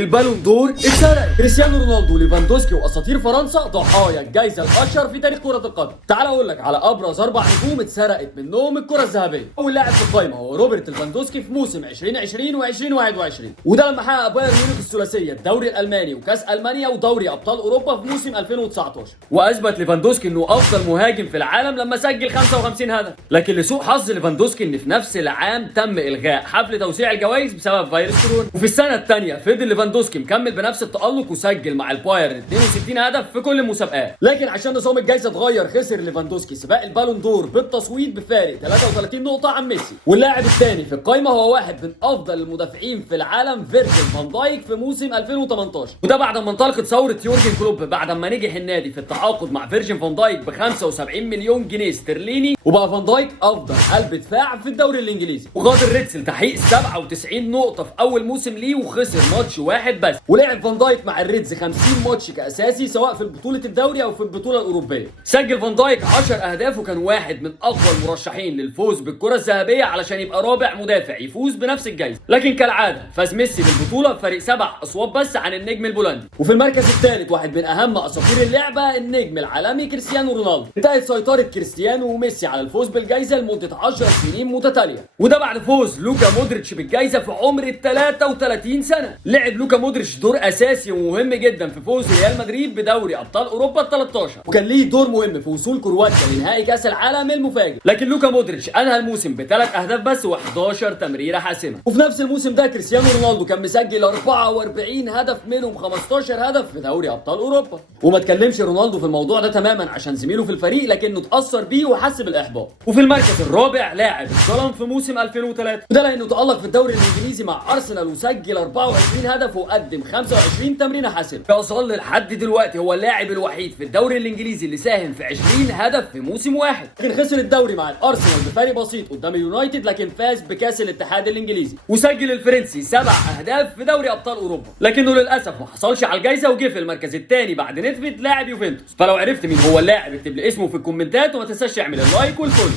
البالون دور اتسرق. كريستيانو رونالدو وليفاندوسكي واساطير فرنسا ضحايا الجائزه الاشهر في تاريخ كره القدم. تعال اقول لك على ابرز 4 نجوم اتسرقت منهم الكره الذهبيه. اول لاعب في القائمه هو روبرت ليفاندوسكي في موسم 2020 و2021، وده لما حقق بايرن ميونخ الثلاثيه الدوري الالماني وكاس المانيا ودوري ابطال اوروبا في موسم 2019. واثبت ليفاندوسكي انه افضل مهاجم في العالم لما سجل 55 هدف. لكن لسوء حظ ليفاندوسكي ان في نفس العام تم الغاء حفل توزيع الجوائز بسبب فيروس كورونا. وفي السنه الثانيه فضل ليفاندوسكي مكمل بنفس التألق وسجل مع البايرن 62 هدف في كل المسابقات. لكن عشان نظام الجائزه اتغير خسر ليفاندوسكي سباق البالون دور بالتصويت بفارق 33 نقطه عن ميسي. واللاعب الثاني في القائمه هو واحد من افضل المدافعين في العالم فيرجيل فان دايك في موسم 2018، وده بعد ما انطلقت ثوره يورجن كلوب بعد ما نجح النادي في التعاقد مع فيرجيل فان دايك ب 75 مليون جنيه استرليني، وبقى فان دايك افضل قلب دفاع في الدوري الانجليزي. وقادر ريتسل تحقيق 97 نقطه في اول موسم ليه وخسر ماتش واحد بس. ولعب فان دايك مع الريدز 50 ماتش كاساسي سواء في بطوله الدوري او في البطوله الاوروبيه. سجل فان دايك 10 اهداف وكان واحد من اقوى المرشحين للفوز بالكره الذهبيه علشان يبقى رابع مدافع يفوز بنفس الجائزه. لكن كالعاده فاز ميسي بالبطوله بفرق 7 اصوات بس عن النجم البولندي. وفي المركز الثالث واحد من اهم اساطير اللعبه النجم العالمي كريستيانو رونالدو. انتهت سيطره كريستيانو وميسي على الفوز بالجائزه لمده 10 سنين متتاليه، وده بعد فوز لوكا مودريتش بالجائزه في عمر ال 33 سنه. لعب لوكا مودريتش دور اساسي ومهم جدا في فوز ريال مدريد بدوري ابطال اوروبا ال 13، وكان ليه دور مهم في وصول كرواتيا لنهائي كاس العالم المفاجئ. لكن لوكا مودريتش انهى الموسم ب3 اهداف بس و11 تمريره حاسمه. وفي نفس الموسم ده كريستيانو رونالدو كان مسجل 44 هدف منهم 15 هدف في دوري ابطال اوروبا. وما تكلمش رونالدو في الموضوع ده تماما عشان زميله في الفريق، لكنه اتاثر بيه وحس بالاحباط. وفي المركز الرابع لاعب اتظلم في موسم 2003، وده لانه تالق في الدوري الانجليزي مع ارسنال وسجل 24 هدف وقدم 25 تمريره حاسمه. يظل لحد دلوقتي هو اللاعب الوحيد في الدوري الانجليزي اللي ساهم في 20 هدف في موسم واحد. لكن خسر الدوري مع الارسنال بفارق بسيط قدام اليونايتد، لكن فاز بكاس الاتحاد الانجليزي. وسجل الفرنسي 7 اهداف في دوري ابطال اوروبا، لكنه للاسف ما حصلش على الجائزه وجه في المركز الثاني بعد نتفت لاعب يوفنتوس. فلو عرفت مين هو اللاعب اكتب لي اسمه في الكومنتات، وما تنساش تعمل اللايك والفولو.